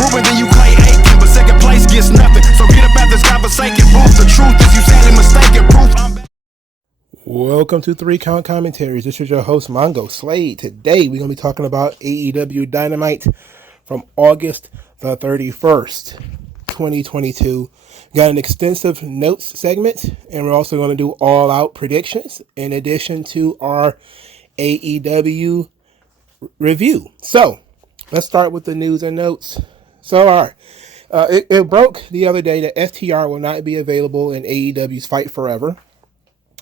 Ruben, then you Clay Aiken, but second place gets nothing. So get up out this godforsaken booth. The truth is you sadly mistaken. Proof I'm back. Welcome to 3 Count Commentaries. This is your host, MagMongoSlade. Today, we're going to be talking about AEW Dynamite from August the 31st, 2022. We got an extensive notes segment, and we're also going to do all-out predictions in addition to our AEW review. So, let's start with the news and notes. So, all right. It broke the other day that FTR will not be available in AEW's Fight Forever.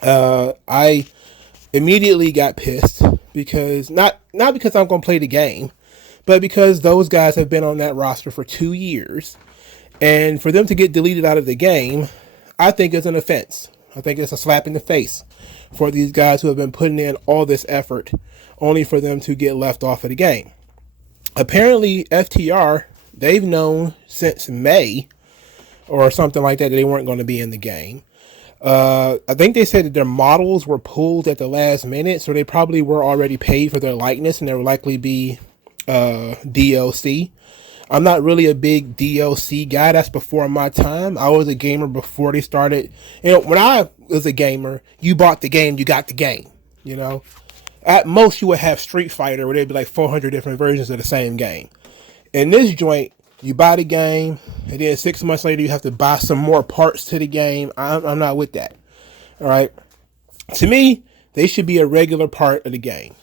I immediately got pissed because not because I'm going to play the game, but because those guys have been on that roster for 2 years, and for them to get deleted out of the game, I think is an offense. I think it's a slap in the face for these guys who have been putting in all this effort only for them to get left off of the game. Apparently, FTR, they've known since May or something like that they weren't going to be in the game. I think they said that their models were pulled at the last minute, so they probably were already paid for their likeness, and there will likely be DLC. I'm not really a big DLC guy. That's before my time. I was a gamer before they started. You know, when I was a gamer, you bought the game, you got the game. You know, at most you would have Street Fighter, where there'd be like 400 different versions of the same game. In this joint, you buy the game, and then 6 months later, you have to buy some more parts to the game. I'm not with that. All right. To me, they should be a regular part of the game.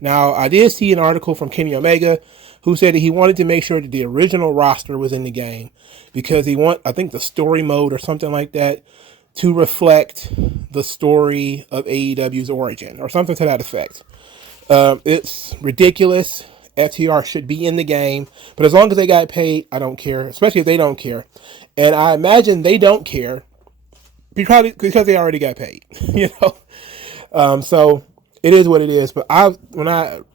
Now, I did see an article from Kenny Omega who said that he wanted to make sure that the original roster was in the game because I think the story mode or something like that to reflect the story of AEW's origin or something to that effect. It's ridiculous. FTR should be in the game, but as long as they got paid, I don't care, especially if they don't care. And I imagine they don't care because they already got paid, you know? So it is what it is. But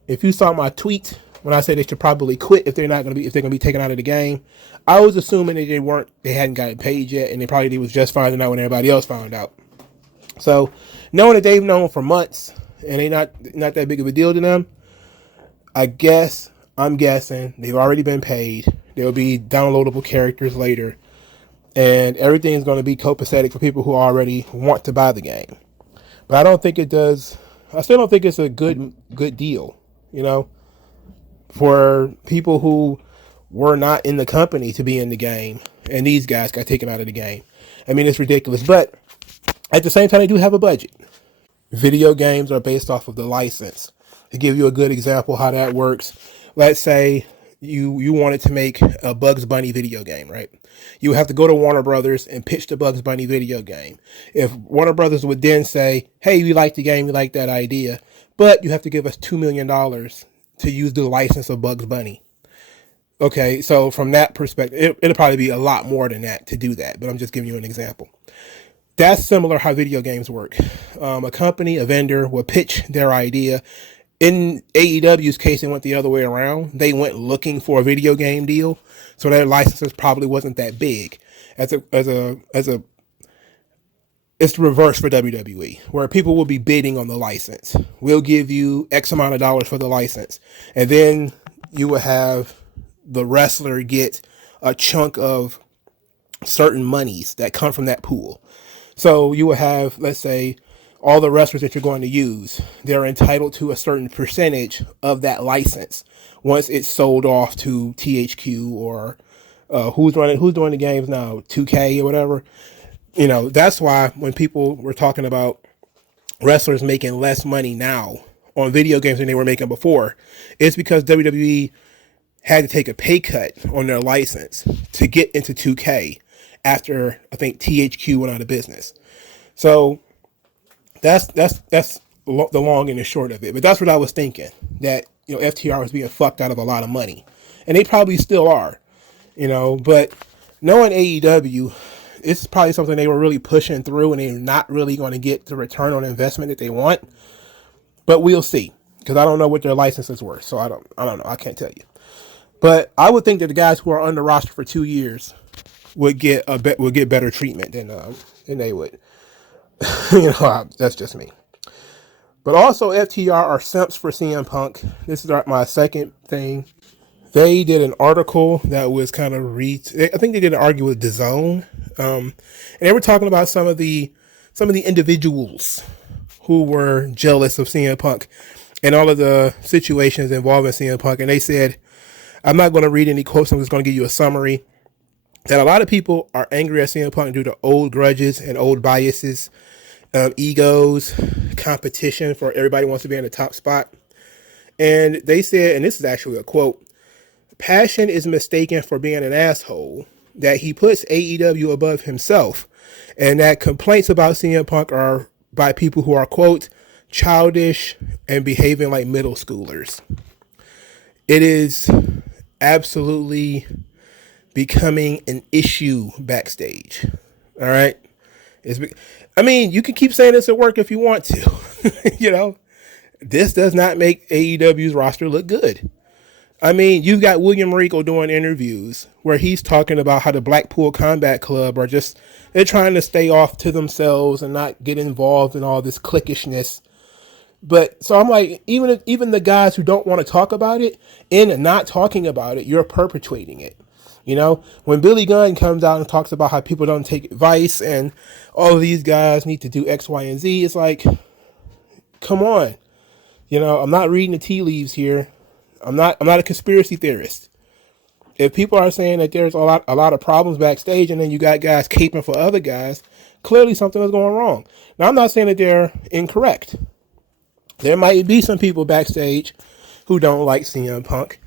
if you saw my tweet, when I said they should probably quit if they're going to be taken out of the game, I was assuming that they hadn't gotten paid yet, and they probably was just finding out when everybody else found out. So knowing that they've known for months and they not that big of a deal to them, I'm guessing they've already been paid. There will be downloadable characters later, and everything is going to be copacetic for people who already want to buy the game. But I don't think it does. I still don't think it's a good deal, you know, for people who were not in the company to be in the game, and these guys got taken out of the game. I mean, it's ridiculous. But at the same time, they do have a budget. Video games are based off of the license. To give you a good example how that works, let's say you wanted to make a Bugs Bunny video game, right? You have to go to Warner Brothers and pitch the Bugs Bunny video game. If Warner Brothers would then say, hey, we like the game, we like that idea, but you have to give us $2 million to use the license of Bugs Bunny. Okay, so from that perspective, it'll probably be a lot more than that to do that, but I'm just giving you an example. That's similar how video games work. A company, a vendor will pitch their idea. In AEW's case, it went the other way around. They went looking for a video game deal, so their licenses probably wasn't that big. It's the reverse for WWE, where people will be bidding on the license. We'll give you X amount of dollars for the license, and then you will have the wrestler get a chunk of certain monies that come from that pool. So you will have, let's say, all the wrestlers that you're going to use, they're entitled to a certain percentage of that license once it's sold off to THQ or who's doing the games now, 2K or whatever. You know, that's why when people were talking about wrestlers making less money now on video games than they were making before, it's because WWE had to take a pay cut on their license to get into 2K after I think THQ went out of business. So that's the long and the short of it. But that's what I was thinking, that, you know, FTR was being fucked out of a lot of money, and they probably still are, you know. But knowing AEW, it's probably something they were really pushing through, and they're not really going to get the return on investment that they want. But we'll see, because I don't know what their license is worth, so I don't know. I can't tell you. But I would think that the guys who are on the roster for 2 years would get better treatment than they would. You know, that's just me. But also, FTR are simps for CM Punk. This is my second thing. They did an article that was kind of I think they did an article with DAZN, and they were talking about some of the individuals who were jealous of CM Punk and all of the situations involving CM Punk. And they said, I'm not going to read any quotes. I'm just going to give you a summary. That a lot of people are angry at CM Punk due to old grudges and old biases, egos, competition for everybody wants to be in the top spot. And they said, and this is actually a quote, passion is mistaken for being an asshole, that he puts AEW above himself, and that complaints about CM Punk are by people who are, quote, childish and behaving like middle schoolers. It is absolutely becoming an issue backstage. All right. I mean, you can keep saying this at work if you want to. You know, this does not make AEW's roster look good. I mean, you've got William Regal doing interviews where he's talking about how the Blackpool Combat Club are they're trying to stay off to themselves and not get involved in all this cliquishness. But so I'm like, even the guys who don't want to talk about it, in not talking about it, you're perpetuating it. You know, when Billy Gunn comes out and talks about how people don't take advice and all of these guys need to do X, Y, and Z, it's like, come on. You know, I'm not reading the tea leaves here. I'm not a conspiracy theorist. If people are saying that there's a lot of problems backstage and then you got guys caping for other guys, clearly something is going wrong. Now, I'm not saying that they're incorrect. There might be some people backstage who don't like CM Punk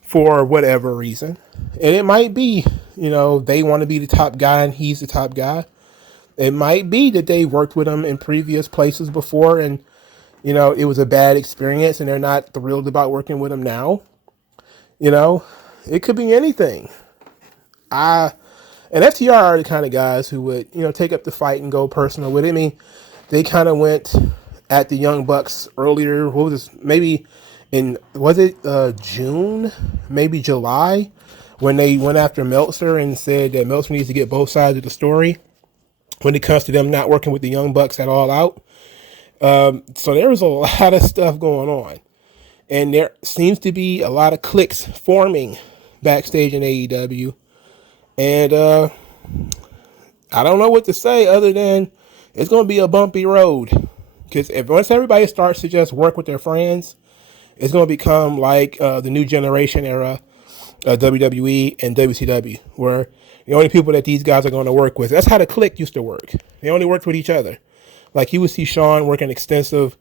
for whatever reason. And it might be, you know, they want to be the top guy and he's the top guy. It might be that they worked with him in previous places before and, you know, it was a bad experience and they're not thrilled about working with him now. You know, it could be anything. And FTR are the kind of guys who would, you know, take up the fight and go personal with it. I mean, they kind of went at the Young Bucks earlier. What was this? Maybe was it June? Maybe July? When they went after Meltzer and said that Meltzer needs to get both sides of the story when it comes to them not working with the Young Bucks at All Out. So there was a lot of stuff going on. And there seems to be a lot of cliques forming backstage in AEW. And I don't know what to say other than it's going to be a bumpy road. Because once everybody starts to just work with their friends, it's going to become like the new generation era WWE and WCW, where the only people that these guys are going to work with, that's how the clique used to work. They only worked with each other. Like you would see Shawn work an extensive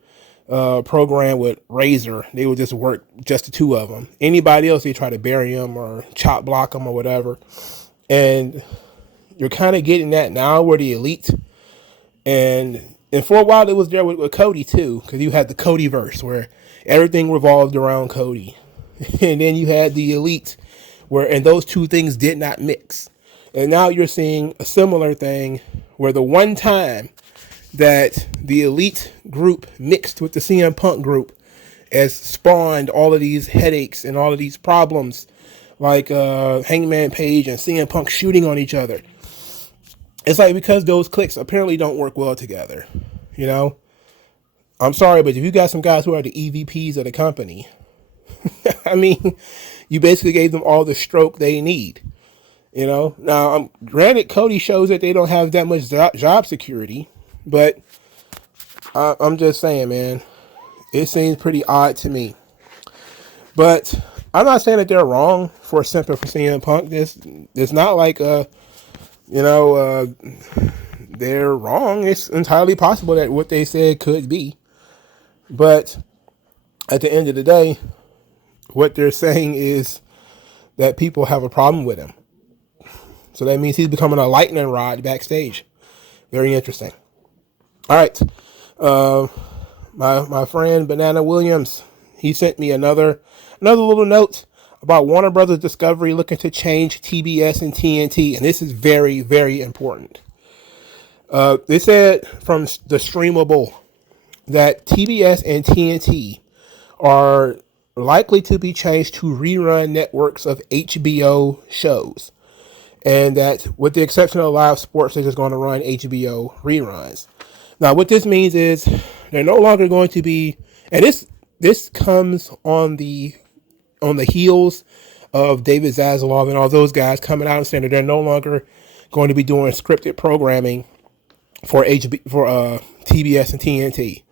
program with Razor. They would just work just the two of them. Anybody else, they try to bury them or chop block them or whatever. And you're kind of getting that now where the Elite, and for a while it was there with Cody too, because you had the Codyverse where everything revolved around Cody. And then you had the Elite and those two things did not mix. And now you're seeing a similar thing where the one time that the Elite group mixed with the CM Punk group has spawned all of these headaches and all of these problems, like Hangman Page and CM Punk shooting on each other. It's like because those cliques apparently don't work well together. You know, I'm sorry, but if you got some guys who are the EVPs of the company, I mean, you basically gave them all the stroke they need. You know, now, granted, Cody shows that they don't have that much job security, but I'm just saying, man, it seems pretty odd to me. But I'm not saying that they're wrong for simping for CM Punk. It's not like, they're wrong. It's entirely possible that what they said could be. But at the end of the day, what they're saying is that people have a problem with him. So that means he's becoming a lightning rod backstage. Very interesting. All right. My friend Banana Williams, he sent me another little note about Warner Brothers Discovery looking to change TBS and TNT. And this is very, very important. They said from the Streamable that TBS and TNT are likely to be changed to rerun networks of HBO shows. And that with the exception of live sports, they're just going to run HBO reruns. Now, what this means is they're no longer going to be, and this comes on the heels of David Zaslav and all those guys coming out and saying that they're no longer going to be doing scripted programming for TBS and TNT,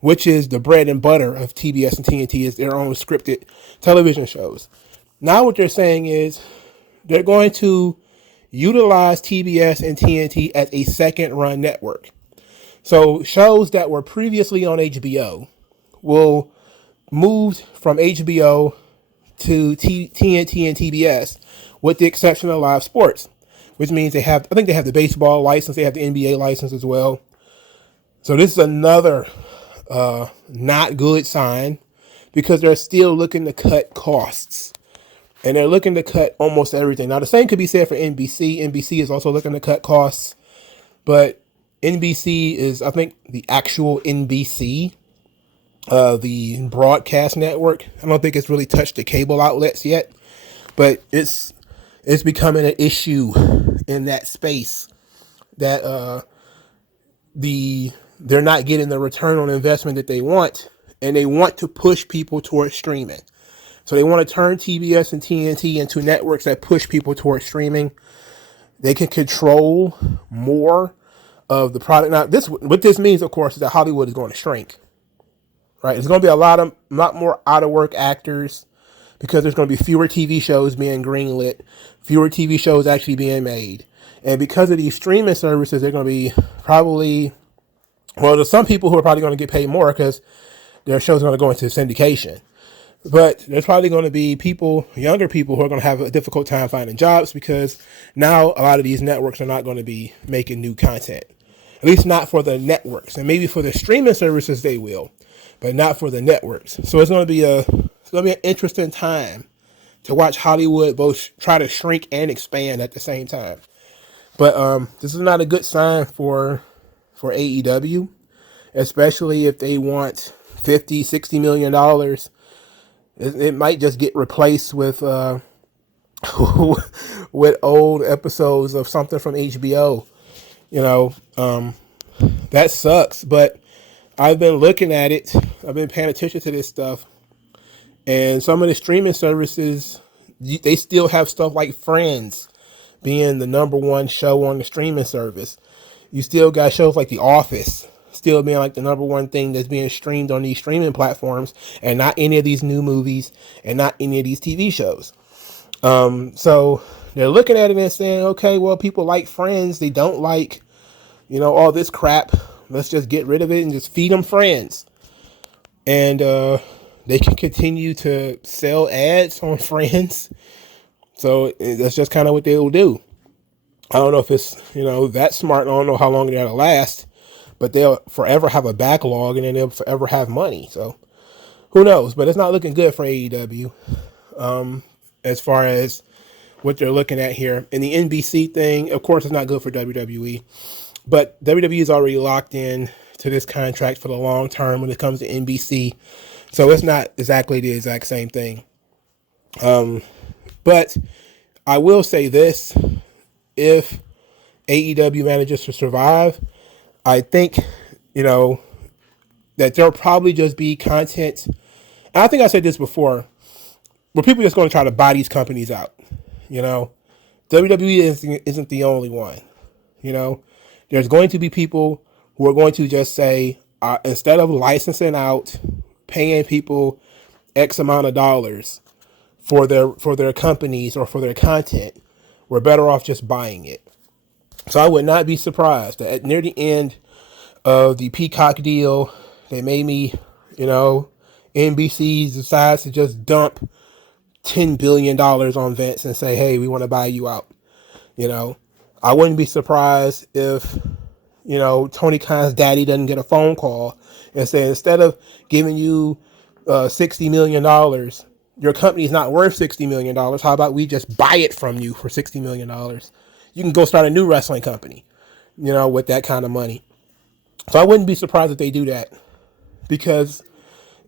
which is the bread and butter of TBS and TNT, is their own scripted television shows. Now what they're saying is they're going to utilize TBS and TNT as a second run network. So shows that were previously on HBO will move from HBO to TNT and TBS, with the exception of live sports, which means I think they have the baseball license, they have the NBA license as well. So this is another not good sign, because they're still looking to cut costs. And they're looking to cut almost everything. Now, the same could be said for NBC. NBC is also looking to cut costs. But NBC is, I think, the actual NBC, the broadcast network. I don't think it's really touched the cable outlets yet. But it's becoming an issue in that space that they're not getting the return on investment that they want. And they want to push people towards streaming. So they want to turn TBS and TNT into networks that push people towards streaming. They can control more of the product. Now, what this means, of course, is that Hollywood is going to shrink. Right? There's going to be a lot more out of work actors, because there's going to be fewer TV shows being greenlit, fewer TV shows actually being made. And because of these streaming services, they're going to be there's some people who are probably going to get paid more because their shows are going to go into syndication. But there's probably going to be younger people who are going to have a difficult time finding jobs, because now a lot of these networks are not going to be making new content. At least not for the networks. And maybe for the streaming services they will, but not for the networks. So it's going to be an interesting time to watch Hollywood both try to shrink and expand at the same time. But this is not a good sign for AEW, especially if they want $50-60 million. It might just get replaced with with old episodes of something from HBO. That sucks. But I've been looking at it. I've been paying attention to this stuff. And some of the streaming services, they still have stuff like Friends being the number one show on the streaming service. You still got shows like The Office still being like the number one thing that's being streamed on these streaming platforms, and not any of these new movies and not any of these TV shows. So they're looking at it and saying, okay, well, people like Friends. They don't like, all this crap. Let's just get rid of it and just feed them Friends. And they can continue to sell ads on Friends. So that's just kind of what they will do. I don't know if it's, that smart. I don't know how long that'll last. But they'll forever have a backlog, and then they'll forever have money. So who knows? But it's not looking good for AEW as far as what they're looking at here. And the NBC thing, of course, is not good for WWE. But WWE is already locked in to this contract for the long term when it comes to NBC. So it's not exactly the exact same thing. But I will say this. If AEW manages to survive, I think, that there'll probably just be content. And I think I said this before, where people are just going to try to buy these companies out. WWE isn't the only one. There's going to be people who are going to just say, instead of licensing out, paying people X amount of dollars for their companies or for their content, we're better off just buying it. So I would not be surprised that near the end of the Peacock deal, they made me, NBC decides to just dump $10 billion on Vince and say, hey, we want to buy you out. I wouldn't be surprised if, Tony Khan's daddy doesn't get a phone call and say, instead of giving you $60 million, your company's not worth $60 million. How about we just buy it from you for $60 million? You can go start a new wrestling company, with that kind of money. So I wouldn't be surprised if they do that, because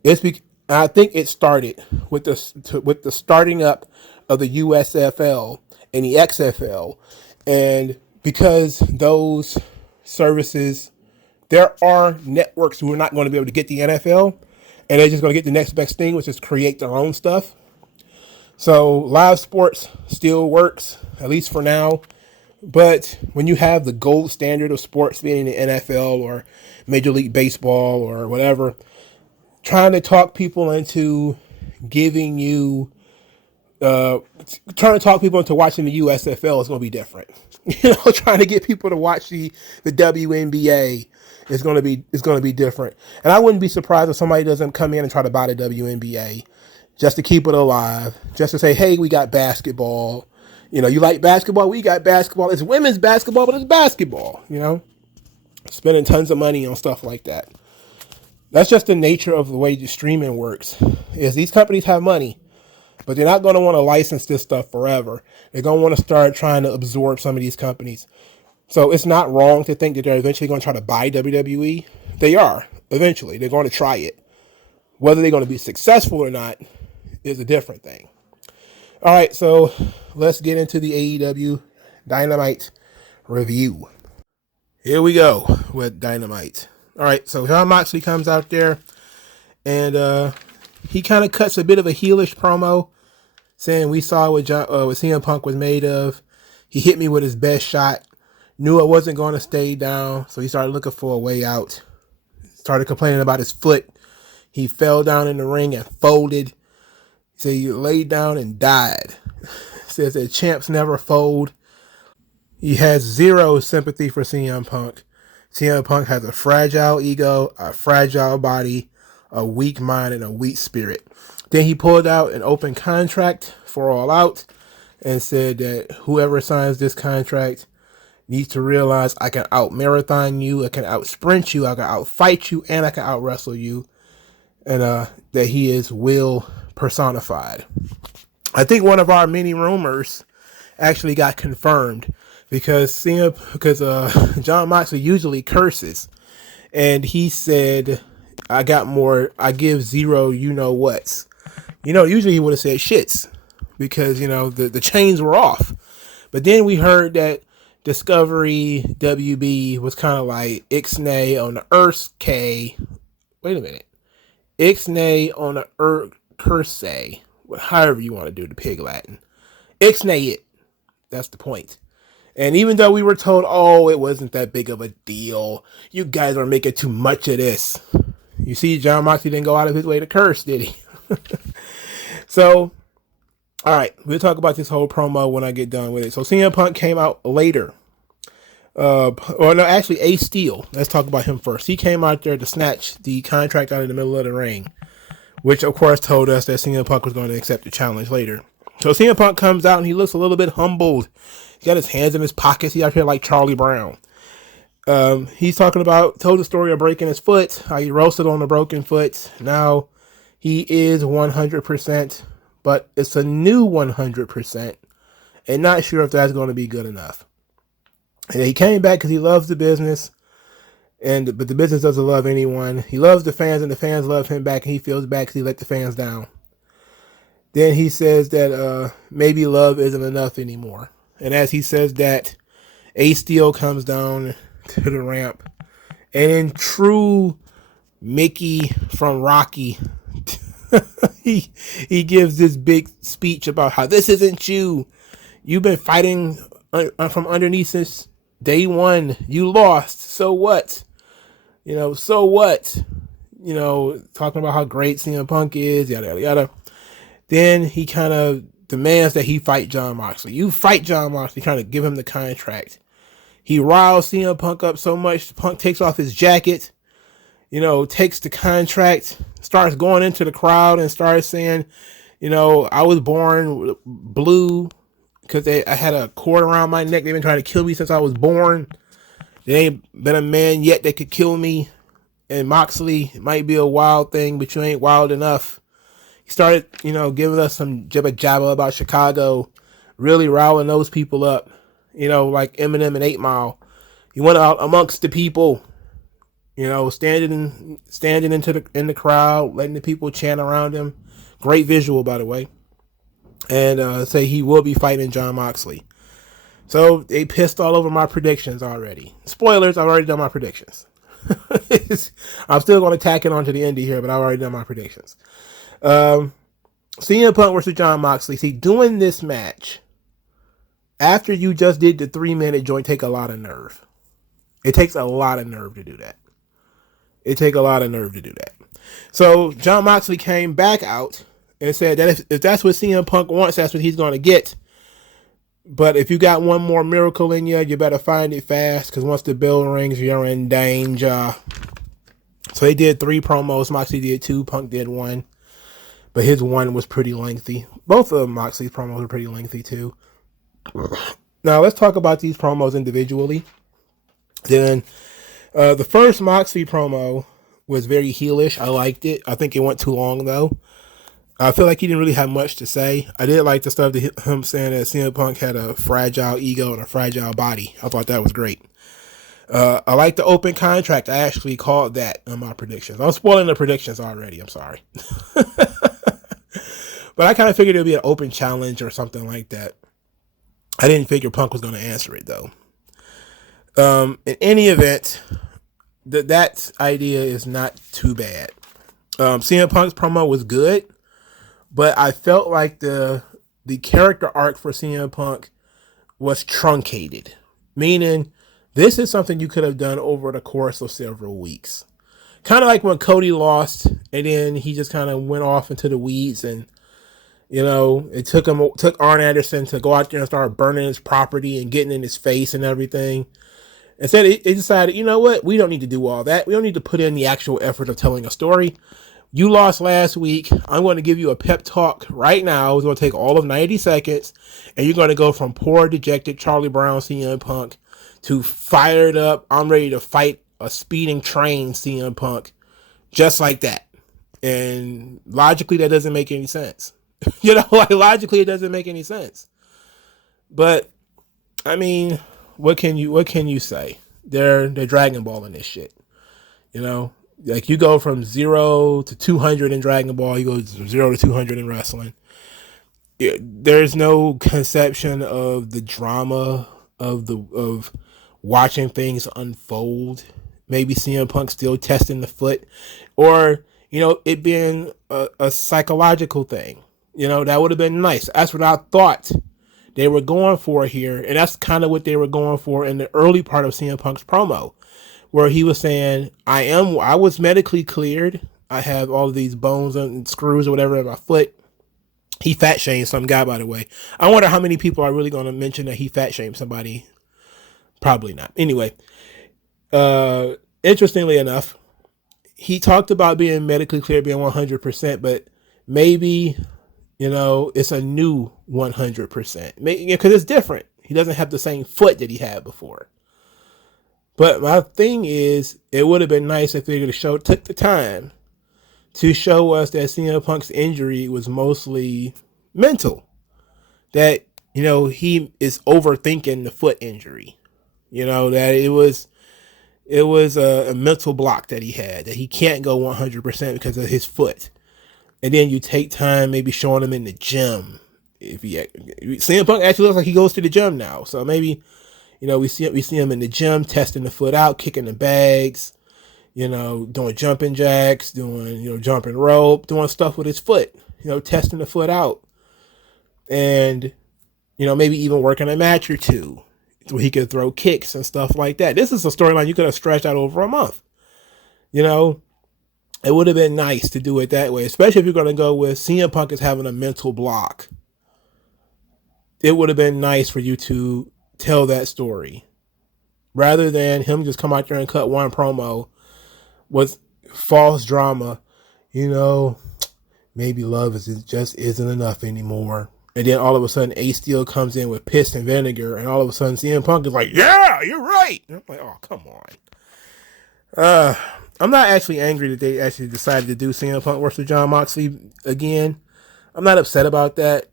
I think it started with the starting up of the USFL and the XFL. And because those services, there are networks who are not going to be able to get the NFL, and they're just going to get the next best thing, which is create their own stuff. So live sports still works, at least for now. But when you have the gold standard of sports being the NFL or Major League Baseball or whatever, trying to talk people into giving you, trying to talk people into watching the USFL is going to be different. Trying to get people to watch the WNBA is going to be different. And I wouldn't be surprised if somebody doesn't come in and try to buy the WNBA just to keep it alive, just to say, hey, we got basketball. You like basketball? We got basketball. It's women's basketball, but it's basketball, spending tons of money on stuff like that. That's just the nature of the way the streaming works, is these companies have money, but they're not going to want to license this stuff forever. They're going to want to start trying to absorb some of these companies. So it's not wrong to think that they're eventually going to try to buy WWE. They are. Eventually. They're going to try it. Whether they're going to be successful or not is a different thing. All right, so let's get into the AEW Dynamite review. Here we go with Dynamite. All right, so Jon Moxley comes out there, and he kind of cuts a bit of a heelish promo, saying we saw what CM Punk was made of. He hit me with his best shot. Knew I wasn't going to stay down, so he started looking for a way out. Started complaining about his foot. He fell down in the ring and folded. He said he laid down and died. Says that champs never fold. He has zero sympathy for CM Punk. CM Punk has a fragile ego, a fragile body, a weak mind, and a weak spirit. Then he pulled out an open contract for All Out and said that whoever signs this contract needs to realize I can out-marathon you, I can out-sprint you, I can out-fight you, and I can out-wrestle you. And that he is will personified. I think one of our many rumors actually got confirmed because Jon Moxley usually curses, and he said, I give zero you-know-whats. Usually he would have said shits because, the chains were off. But then we heard that Discovery WB was kind of like Ixnay on the Earth's K. Wait a minute. Ixnay on the Curse, however you want to do the pig Latin. Ixnay it. That's the point. And even though we were told, oh, it wasn't that big of a deal, you guys are making too much of this. You see, Jon Moxley didn't go out of his way to curse, did he? So, all right, we'll talk about this whole promo when I get done with it. So CM Punk came out later. Ace Steel. Let's talk about him first. He came out there to snatch the contract out in the middle of the ring, which of course told us that CM Punk was going to accept the challenge later. So CM Punk comes out and he looks a little bit humbled. He got his hands in his pockets. He out here like Charlie Brown. He's told the story of breaking his foot, how he roasted on the broken foot. Now he is 100%, but it's a new 100%, and not sure if that's going to be good enough. And he came back because he loves the business, but the business doesn't love anyone. He loves the fans, and the fans love him back, and he feels bad because he let the fans down. Then he says that maybe love isn't enough anymore. And as he says that, Ace Steel comes down to the ramp, and in true Mickey from Rocky, he gives this big speech about how this isn't you. You've been fighting from underneath since day one. You lost. So what? So what? Talking about how great CM Punk is, yada, yada, yada. Then he kind of demands that he fight Jon Moxley. You fight Jon Moxley, trying to give him the contract. He riles CM Punk up so much, Punk takes off his jacket, takes the contract, starts going into the crowd and starts saying, I was born blue because I had a cord around my neck. They've been trying to kill me since I was born. There ain't been a man yet that could kill me. And Moxley might be a wild thing, but you ain't wild enough. He started, giving us some jibba jabba about Chicago, really riling those people up, like Eminem and 8 Mile. He went out amongst the people, standing in the crowd, letting the people chant around him. Great visual, by the way. And say he will be fighting Jon Moxley. So they pissed all over my predictions already. Spoilers, I've already done my predictions. I'm still going to tack it onto the indie here, but I've already done my predictions. CM Punk versus Jon Moxley. See, doing this match after you just did the 3-minute joint take a lot of nerve. It takes a lot of nerve to do that. So Jon Moxley came back out and said that if that's what CM Punk wants, that's what he's going to get. But if you got one more miracle in you, you better find it fast, because once the bell rings, you're in danger. So they did 3 promos. Moxley did 2. Punk did 1. But his 1 was pretty lengthy. Both of Moxley's promos were pretty lengthy too. Now let's talk about these promos individually. Then the first Moxley promo was very heelish. I liked it. I think it went too long though. I feel like he didn't really have much to say. I did like the stuff that him saying that CM Punk had a fragile ego and a fragile body. I thought that was great. I like the open contract. I actually called that in my predictions. I'm spoiling the predictions already. I'm sorry. But I kind of figured it would be an open challenge or something like that. I didn't figure Punk was going to answer it though. In any event, that idea is not too bad. CM Punk's promo was good, but I felt like the character arc for CM Punk was truncated. Meaning, this is something you could have done over the course of several weeks. Kind of like when Cody lost, and then he just kind of went off into the weeds, and it took Arn Anderson to go out there and start burning his property and getting in his face and everything. Instead, it decided, you know what? We don't need to do all that. We don't need to put in the actual effort of telling a story. You lost last week. I'm going to give you a pep talk right now. It's going to take all of 90 seconds. And you're going to go from poor, dejected Charlie Brown CM Punk to fired up, I'm ready to fight a speeding train CM Punk. Just like that. And logically, that doesn't make any sense. Logically, it doesn't make any sense. But, I mean, what can you say? They're Dragon Balling this shit. Like you go from 0 to 200 in Dragon Ball, you go from 0 to 200 in wrestling. There's no conception of the drama of watching things unfold. Maybe CM Punk still testing the foot, or it being a psychological thing. That would have been nice. That's what I thought they were going for here, and that's kind of what they were going for in the early part of CM Punk's promo, where he was saying, I was medically cleared. I have all of these bones and screws or whatever in my foot. He fat shamed some guy, by the way. I wonder how many people are really going to mention that he fat shamed somebody. Probably not. Anyway, interestingly enough, he talked about being medically cleared, being 100%, but maybe, it's a new 100%. Because it's different. He doesn't have the same foot that he had before. But my thing is, it would have been nice if they took the time to show us that CM Punk's injury was mostly mental. That, he is overthinking the foot injury. That it was a mental block that he had, that he can't go 100% because of his foot. And then you take time maybe showing him in the gym. CM Punk actually looks like he goes to the gym now. So maybe, we see him in the gym testing the foot out, kicking the bags, doing jumping jacks, doing, jumping rope, doing stuff with his foot, testing the foot out. And, maybe even working a match or two where he could throw kicks and stuff like that. This is a storyline you could have stretched out over a month. It would have been nice to do it that way, especially if you're going to go with CM Punk is having a mental block. It would have been nice for you to tell that story rather than him just come out there and cut one promo with false drama. Maybe love just isn't enough anymore. And then all of a sudden Ace Steel comes in with piss and vinegar, and all of a sudden CM Punk is like, yeah, you're right. And I'm like, oh, come on. I'm not actually angry that they actually decided to do CM Punk versus Jon Moxley again. I'm not upset about that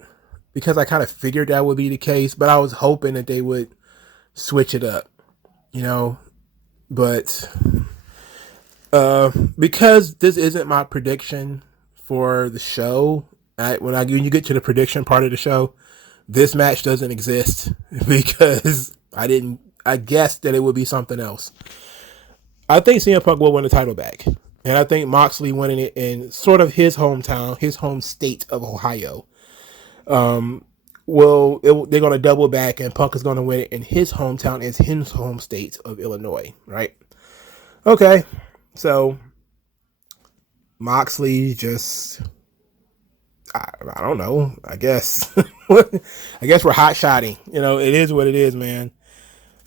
because I kind of figured that would be the case, but I was hoping that they would switch it up, but because this isn't my prediction for the show, when you get to the prediction part of the show, this match doesn't exist because I guessed that it would be something else. I think CM Punk will win the title back. And I think Moxley winning it in sort of his hometown, his home state of Ohio. They're going to double back, and Punk is going to win it in his hometown as his home state of Illinois, right? Okay, so Moxley just, I don't know, I guess. I guess we're hot shotting. It is what it is, man.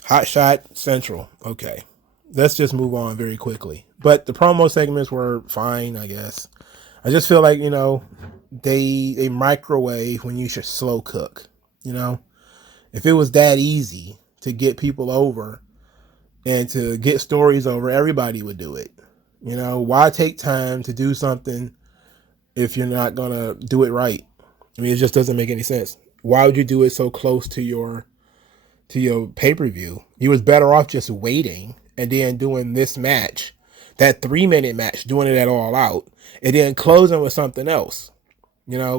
Hot shot central. Okay, let's just move on very quickly. But the promo segments were fine, I guess. I just feel like, they microwave when you should slow cook. If it was that easy to get people over and to get stories over, everybody would do it. Why take time to do something if you're not going to do it right? I mean, it just doesn't make any sense. Why would you do it so close to your pay-per-view? You was better off just waiting and then doing this match, that 3-minute match, doing it at All Out, and then closing with something else.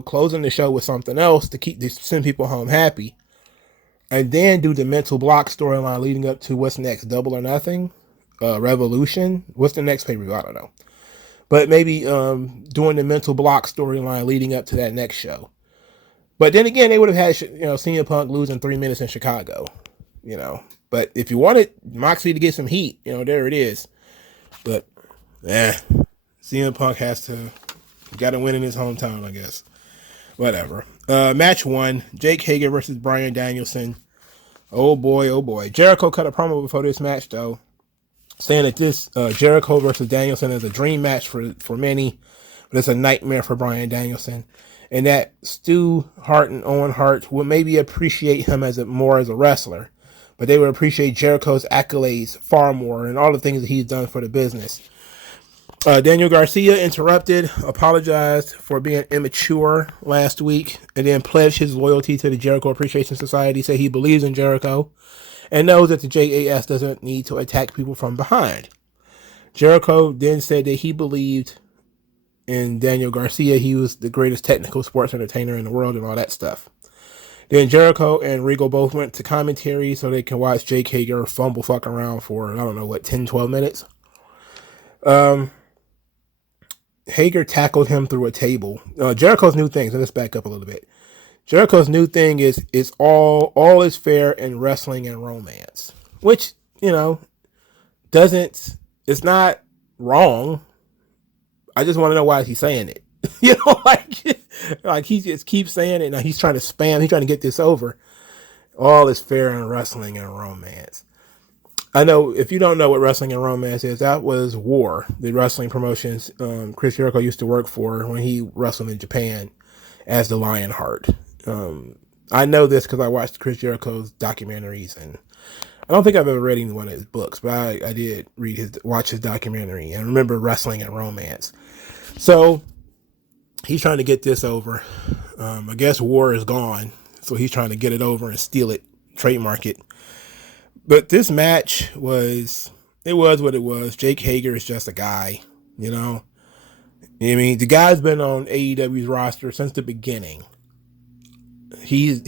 Closing the show with something else to send people home happy, and then do the mental block storyline leading up to what's next, Double or Nothing, Revolution. What's the next pay-per-view? I don't know. But maybe doing the mental block storyline leading up to that next show. But then again, they would have had, CM Punk losing 3 minutes in Chicago, But if you wanted Moxley to get some heat, there it is. But, CM Punk got to win in his hometown, I guess. Whatever. Match 1, Jake Hager versus Bryan Danielson. Oh boy. Jericho cut a promo before this match, though, saying that this Jericho versus Danielson is a dream match for many, but it's a nightmare for Bryan Danielson. And that Stu Hart and Owen Hart would maybe appreciate him more as a wrestler, but they would appreciate Jericho's accolades far more and all the things that he's done for the business. Daniel Garcia interrupted, apologized for being immature last week, and then pledged his loyalty to the Jericho Appreciation Society, said he believes in Jericho and knows that the JAS doesn't need to attack people from behind. Jericho then said that he believed in Daniel Garcia. He was the greatest technical sports entertainer in the world and all that stuff. Then Jericho and Regal both went to commentary so they can watch Jake Hager fumble fuck around for, 10, 12 minutes. Hager tackled him through a table. Jericho's new thing, so let's back up a little bit. Jericho's new thing is all is fair in wrestling and romance, which, it's not wrong. I just want to know why he's saying it. Like he just keeps saying it. Now he's trying to get this over. All is fair in wrestling and romance. I know if you don't know what wrestling and romance is, that was War, the wrestling promotions Chris Jericho used to work for when he wrestled in Japan as the Lionheart. I know this because I watched Chris Jericho's documentaries, and I don't think I've ever read any one of his books, but I did watch his documentary and remember wrestling and romance. So he's trying to get this over. I guess War is gone, so he's trying to get it over and steal it, trademark it. But this match was what it was. Jake Hager is just a guy, I mean, the guy's been on AEW's roster since the beginning. He's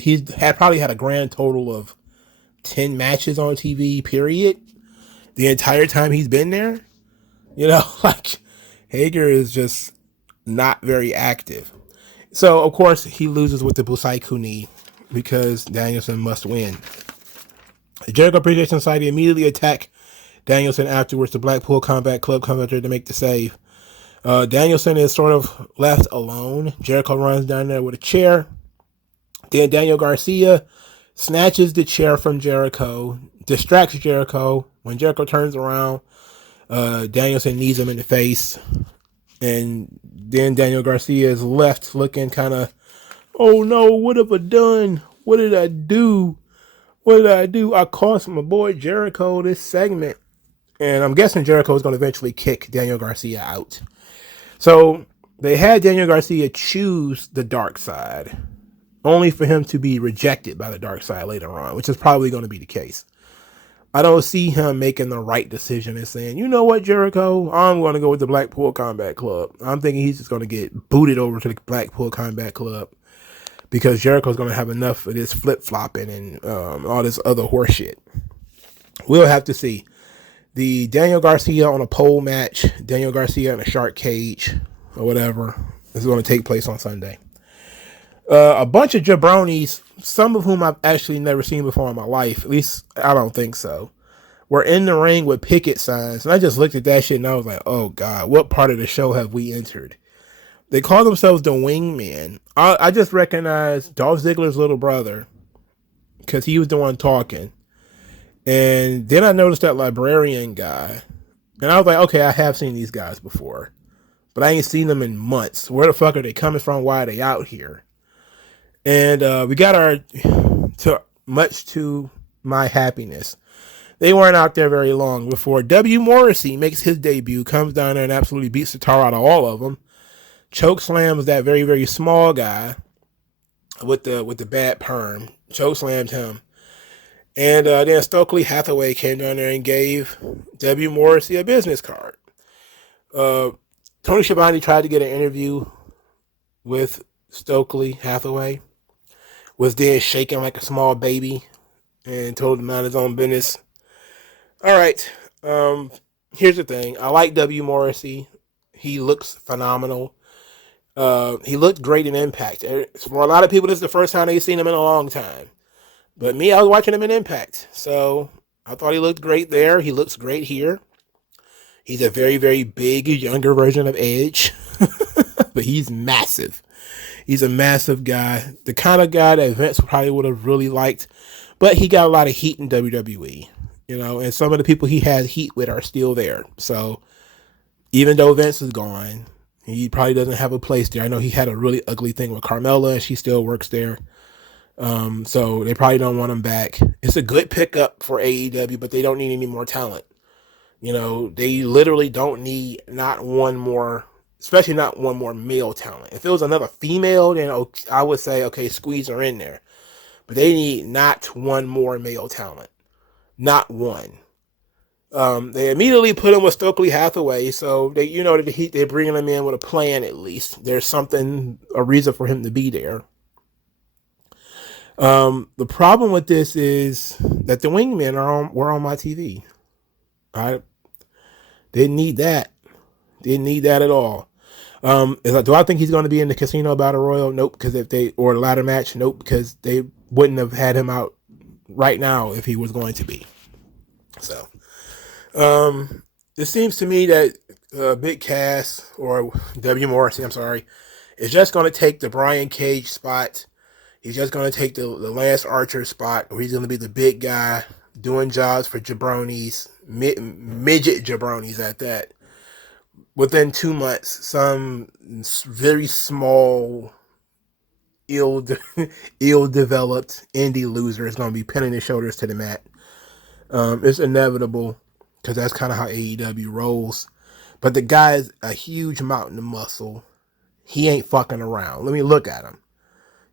probably had a grand total of 10 matches on TV, period. The entire time he's been there, Hager is just not very active. So, of course, he loses with the Busaiku knee because Danielson must win. The Jericho Appreciation Society immediately attack Danielson afterwards. The Blackpool Combat Club comes out there to make the save. Danielson is sort of left alone. Jericho runs down there with a chair. Then Daniel Garcia snatches the chair from Jericho, distracts Jericho. When Jericho turns around, Danielson knees him in the face. And then Daniel Garcia is left looking kind of, oh no, what have I done? What did I do? I cost my boy Jericho this segment. And I'm guessing Jericho is going to eventually kick Daniel Garcia out. So they had Daniel Garcia choose the dark side, only for him to be rejected by the dark side later on, which is probably going to be the case. I don't see him making the right decision and saying, you know what, Jericho, I'm going to go with the Blackpool Combat Club. I'm thinking he's just going to get booted over to the Blackpool Combat Club because Jericho's going to have enough of this flip-flopping and all this other horse shit. We'll have to see. The Daniel Garcia on a pole match, Daniel Garcia in a shark cage, or whatever, is going to take place on Sunday. A bunch of jabronis, some of whom I've actually never seen before in my life, at least I don't think so, were in the ring with picket signs. And I just looked at that shit and I was like, oh God, what part of the show have we entered? They call themselves the Wingmen. I just recognized Dolph Ziggler's little brother because he was the one talking. And then I noticed that librarian guy. And I was like, okay, I have seen these guys before. But I ain't seen them in months. Where the fuck are they coming from? Why are they out here? And we got much to my happiness, they weren't out there very long before W. Morrissey makes his debut, comes down there and absolutely beats the tar out of all of them. Choke slams that very, very small guy with the bad perm. Choke slammed him. And then Stokely Hathaway came down there and gave W. Morrissey a business card. Tony Schiavone tried to get an interview with Stokely Hathaway. Was there shaking like a small baby and told him to mind his own business. All right. Here's the thing. I like W. Morrissey. He looks phenomenal. He looked great in Impact. For a lot of people, this is the first time they've seen him in a long time. But me, I was watching him in Impact. So I thought he looked great there. He looks great here. He's a very, very big, younger version of Edge. But he's massive. He's a massive guy. The kind of guy that Vince probably would have really liked. But he got a lot of heat in WWE. You know, and some of the people he has heat with are still there. So even though Vince is gone, he probably doesn't have a place there. I know he had a really ugly thing with Carmella, and she still works there. So they probably don't want him back. It's a good pickup for AEW, but they don't need any more talent. You know, they literally don't need not one more, especially not one more male talent. If it was another female, then I would say, okay, squeeze her in there. But they need not one more male talent. Not one. They immediately put him with Stokely Hathaway, so they're bringing him in with a plan at least. There's something, a reason for him to be there. The problem with this is that the Wingmen were on my TV. I didn't need that. Didn't need that at all. Do I think he's going to be in the Casino Battle Royal? Nope. Or the ladder match? Nope. Because they wouldn't have had him out right now if he was going to be. So, it seems to me that Big Cass, or W. Morrissey, I'm sorry, is just going to take the Brian Cage spot. He's just going to take the Lance Archer spot, where he's going to be the big guy doing jobs for jabronis, midget jabronis at that. Within 2 months, some very small, ill-developed indie loser is going to be pinning his shoulders to the mat. It's inevitable, because that's kind of how AEW rolls. But the guy is a huge mountain of muscle. He ain't fucking around. Let me look at him.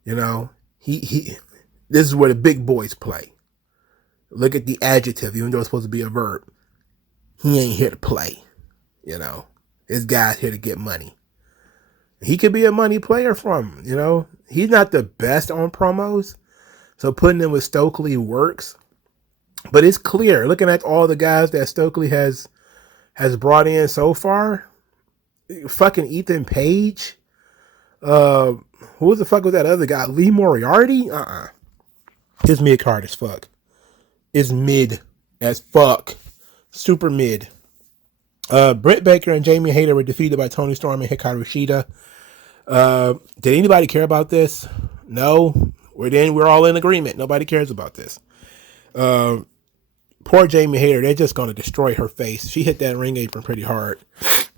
You know, this is where the big boys play. Look at the adjective, even though it's supposed to be a verb. He ain't here to play. You know, this guy's here to get money. He could be a money player from him. You know, he's not the best on promos, so putting him with Stokely works. But it's clear, looking at all the guys that Stokely has brought in so far, fucking Ethan Page, who the fuck was that other guy? Lee Moriarty? His mid card as fuck. It's mid as fuck. Super mid. Britt Baker and Jamie Hayter were defeated by Toni Storm and Hikaru Shida. Did anybody care about this? No. We're all in agreement. Nobody cares about this. Poor Jamie Hayter, they're just going to destroy her face. She hit that ring apron pretty hard.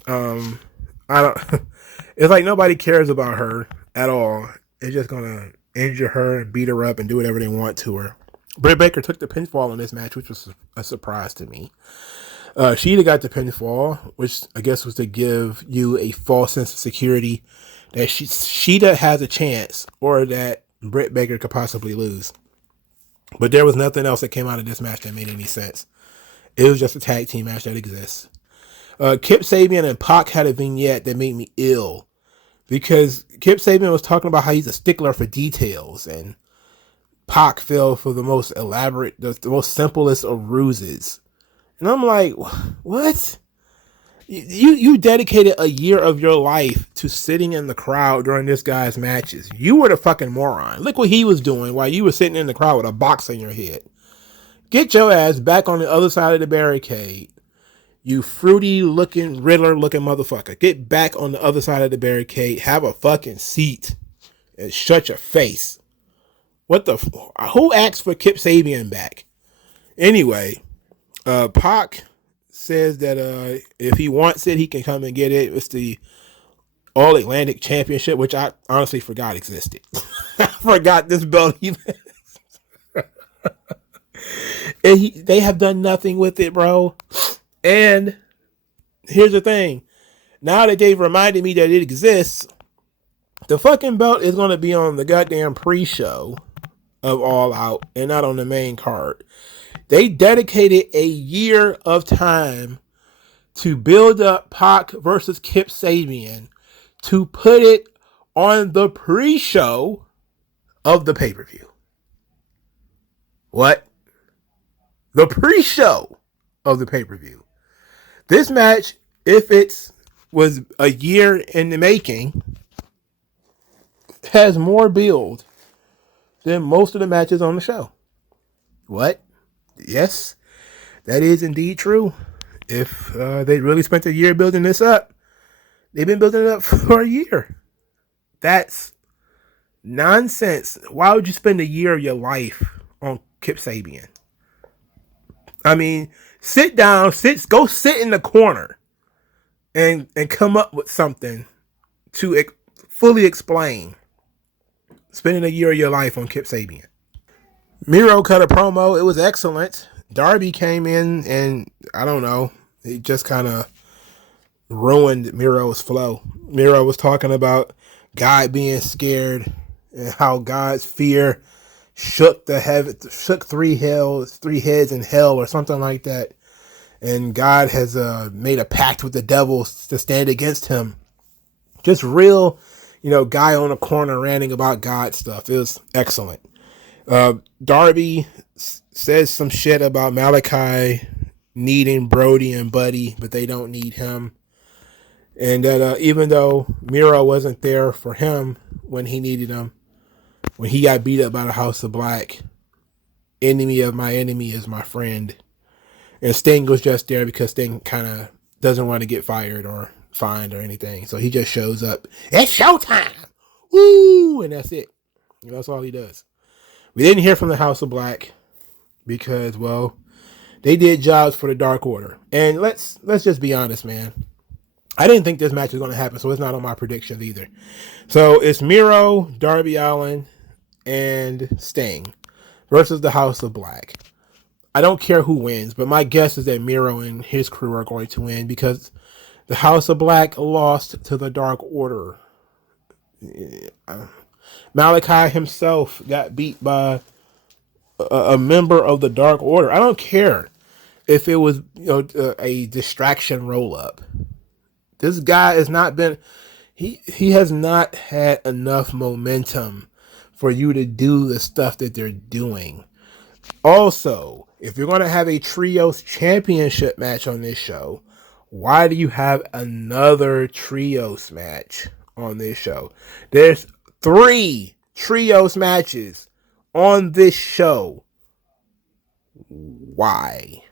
It's like nobody cares about her at all. They're just going to injure her and beat her up and do whatever they want to her. Britt Baker took the pinfall in this match, which was a surprise to me. Shida got the pinfall, which I guess was to give you a false sense of security that Shida has a chance, or that Britt Baker could possibly lose. But there was nothing else that came out of this match that made any sense. It was just a tag team match that exists. Kip Sabian and Pac had a vignette that made me ill, because Kip Sabian was talking about how he's a stickler for details, and Pac fell for the most elaborate, the most simplest of ruses. And I'm like, what? You dedicated a year of your life to sitting in the crowd during this guy's matches. You were the fucking moron. Look what he was doing while you were sitting in the crowd with a box in your head. Get your ass back on the other side of the barricade. You fruity looking, Riddler looking motherfucker. Get back on the other side of the barricade. Have a fucking seat. And shut your face. What the... Who asked for Kip Sabian back? Anyway, Pac says that if he wants it, he can come and get it. It's the All Atlantic Championship, which I honestly forgot existed. I forgot this belt even. And they have done nothing with it, bro. And here's the thing. Now that they've reminded me that it exists, the fucking belt is going to be on the goddamn pre-show of All Out and not on the main card. They dedicated a year of time to build up Pac versus Kip Sabian to put it on the pre-show of the pay-per-view. What? The pre-show of the pay-per-view. This match, if it was a year in the making, has more build than most of the matches on the show. What? Yes, that is indeed true. If they really spent a year building this up, they've been building it up for a year. That's nonsense. Why would you spend a year of your life on Kip Sabian? I mean, sit down, go sit in the corner and come up with something to fully explain spending a year of your life on Kip Sabian. Miro cut a promo. It was excellent. Darby came in and I don't know, he just kind of ruined Miro's flow. Miro was talking about God being scared and how God's fear shook three heads in hell or something like that. And God has made a pact with the devil to stand against him. Just real, guy on the corner ranting about God stuff. It was excellent. Darby says some shit about Malachi needing Brody and Buddy, but they don't need him. And that even though Miro wasn't there for him when he needed him, when he got beat up by the House of Black, enemy of my enemy is my friend. And Sting was just there because Sting kind of doesn't want to get fired or fined or anything. So he just shows up. It's showtime! Woo! And that's it. That's all he does. We didn't hear from the House of Black because, well, they did jobs for the Dark Order. And let's just be honest, man. I didn't think this match was going to happen, so it's not on my predictions either. So it's Miro, Darby Allin, and Sting versus the House of Black. I don't care who wins, but my guess is that Miro and his crew are going to win because the House of Black lost to the Dark Order. Malachi himself got beat by a member of the Dark Order. I don't care if it was a distraction roll-up. This guy has not been... He has not had enough momentum for you to do the stuff that they're doing. Also, if you're going to have a Trios Championship match on this show, why do you have another Trios match on this show? There's 3 Trios matches on this show. Why?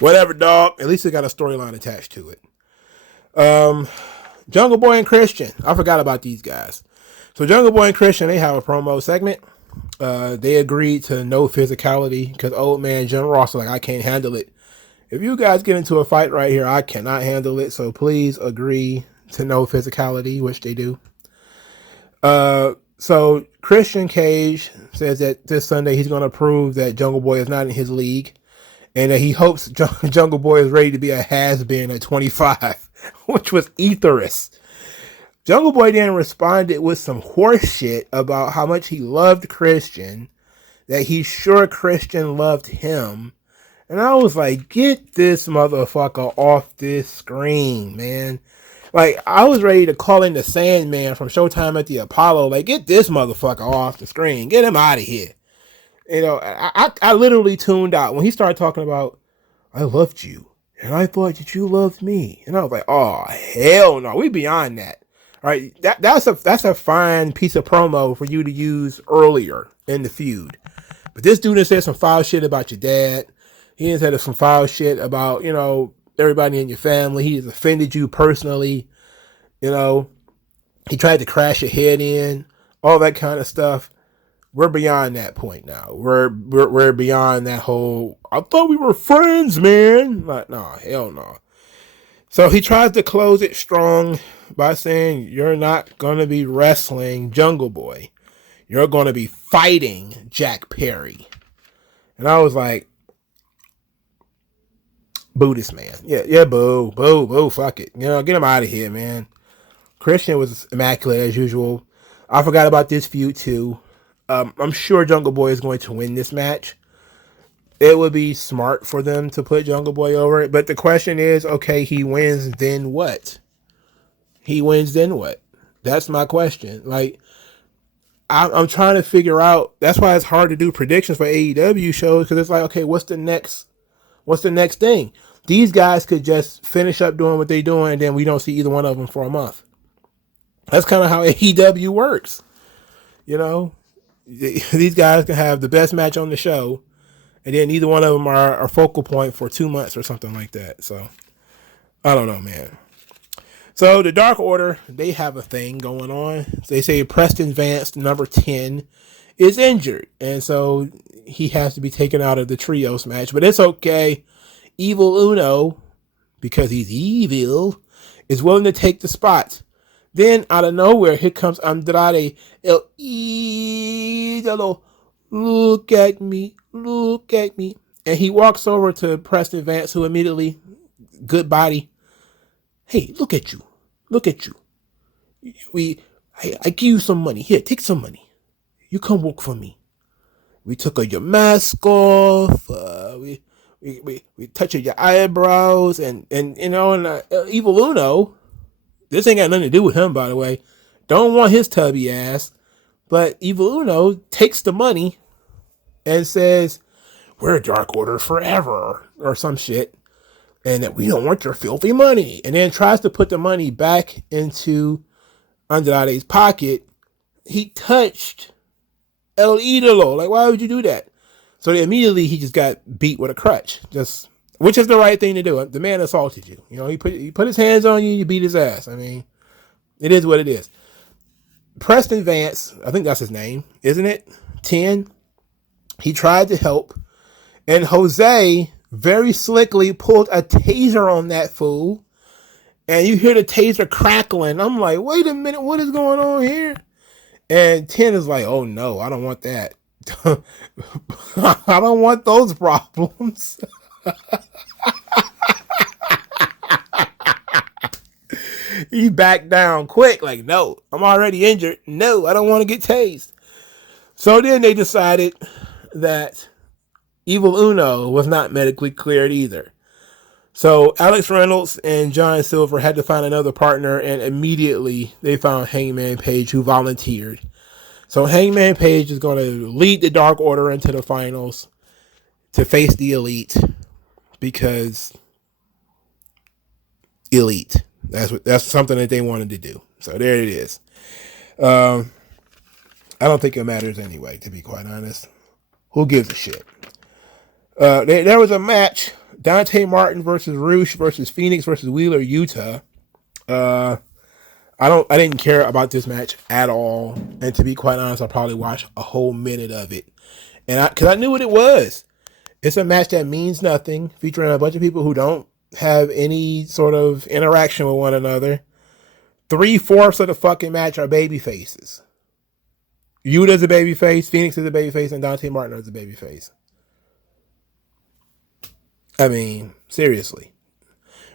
Whatever, dog. At least it got a storyline attached to it. Jungle Boy and Christian. I forgot about these guys. So Jungle Boy and Christian, they have a promo segment. They agreed to no physicality because old man Jim Ross was like, I can't handle it. If you guys get into a fight right here, I cannot handle it. So please agree to no physicality, which they do. So Christian Cage says that this Sunday he's going to prove that Jungle Boy is not in his league and that he hopes Jungle Boy is ready to be a has-been at 25, which was etherous. Jungle Boy then responded with some horse shit about how much he loved Christian, that he's sure Christian loved him. And I was like, get this motherfucker off this screen, man. Like, I was ready to call in the Sandman from Showtime at the Apollo. Like, get this motherfucker off the screen. Get him out of here. You know, I literally tuned out when he started talking about, I loved you, and I thought that you loved me. And I was like, oh, hell no. We beyond that. All right, that's a fine piece of promo for you to use earlier in the feud. But this dude has said some foul shit about your dad. He has said some foul shit about, you know, everybody in your family. He has offended you personally. You know, he tried to crash your head in, all that kind of stuff. We're beyond that point now. We're beyond that whole, I thought we were friends, man. Like, no, hell no. So he tries to close it strong by saying, you're not going to be wrestling Jungle Boy. You're going to be fighting Jack Perry. And I was like, boo this man. Yeah, boo, fuck it. You know, get him out of here, man. Christian was immaculate as usual. I forgot about this feud too. I'm sure Jungle Boy is going to win this match. It would be smart for them to put Jungle Boy over it. But the question is, okay, he wins, then what? He wins, then what? That's my question. Like, I'm trying to figure out. That's why it's hard to do predictions for AEW shows, because it's like, okay, what's the next thing? These guys could just finish up doing what they're doing, and then we don't see either one of them for a month. That's kind of how AEW works. You know, these guys can have the best match on the show, and then either one of them are a focal point for 2 months or something like that. So, I don't know, man. So, the Dark Order, they have a thing going on. They say Preston Vance, number 10, is injured. And so, he has to be taken out of the trios match. But it's okay. Evil Uno, because he's evil, is willing to take the spot. Then, out of nowhere, here comes Andrade El Idolo. Look at me. And he walks over to Preston Vance, who immediately, good body. Hey, look at you. I give you some money. Here, take some money. You come work for me. We took your mask off. We touch your eyebrows, and you know, and Evil Uno. This ain't got nothing to do with him, by the way. Don't want his tubby ass. But Evil Uno takes the money and says, we're Dark Order forever, or some shit. And that we don't want your filthy money. And then tries to put the money back into Andrade's pocket. He touched El Idolo. Like, why would you do that? So immediately he just got beat with a crutch. Which is the right thing to do. The man assaulted you. You know, he put his hands on you, you beat his ass. I mean, it is what it is. Preston Vance, I think that's his name, isn't it? 10. He tried to help. And Jose very slickly pulled a taser on that fool. And you hear the taser crackling. I'm like, wait a minute, what is going on here? And 10 is like, oh no, I don't want that. I don't want those problems. He backed down quick, like, no, I'm already injured. No, I don't want to get tased. So then they decided that Evil Uno was not medically cleared either. So Alex Reynolds and John Silver had to find another partner, and immediately they found Hangman Page, who volunteered. So Hangman Page is going to lead the Dark Order into the finals to face the Elite, because Elite. That's something that they wanted to do. So there it is. I don't think it matters anyway, to be quite honest. Who gives a shit? There was a match. Dante Martin versus Roosh versus Phoenix versus Wheeler Yuta. I didn't care about this match at all. And to be quite honest, I'll probably watch a whole minute of it. Because I knew what it was. It's a match that means nothing, featuring a bunch of people who don't have any sort of interaction with one another. 3/4 of the fucking match are baby faces. Yuta's a baby face, Phoenix is a baby face, and Dante Martin is a baby face. I mean, seriously.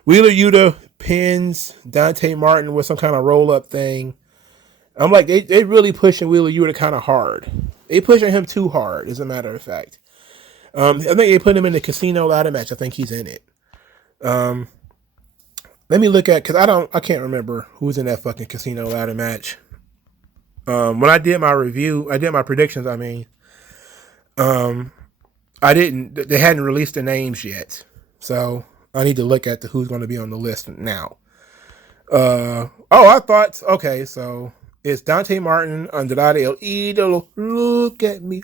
Wheeler Yuta pins Dante Martin with some kind of roll-up thing. I'm like, they really pushing Wheeler Yuta kind of hard. They pushing him too hard, as a matter of fact. I think they put him in the casino ladder match. I think he's in it. Let me look at, because I can't remember who was in that fucking casino ladder match. When I did my review, I did my predictions. I mean, they hadn't released the names yet, so I need to look at who's going to be on the list now. I thought, okay, so it's Dante Martin, Andrade El Idolo, look at me,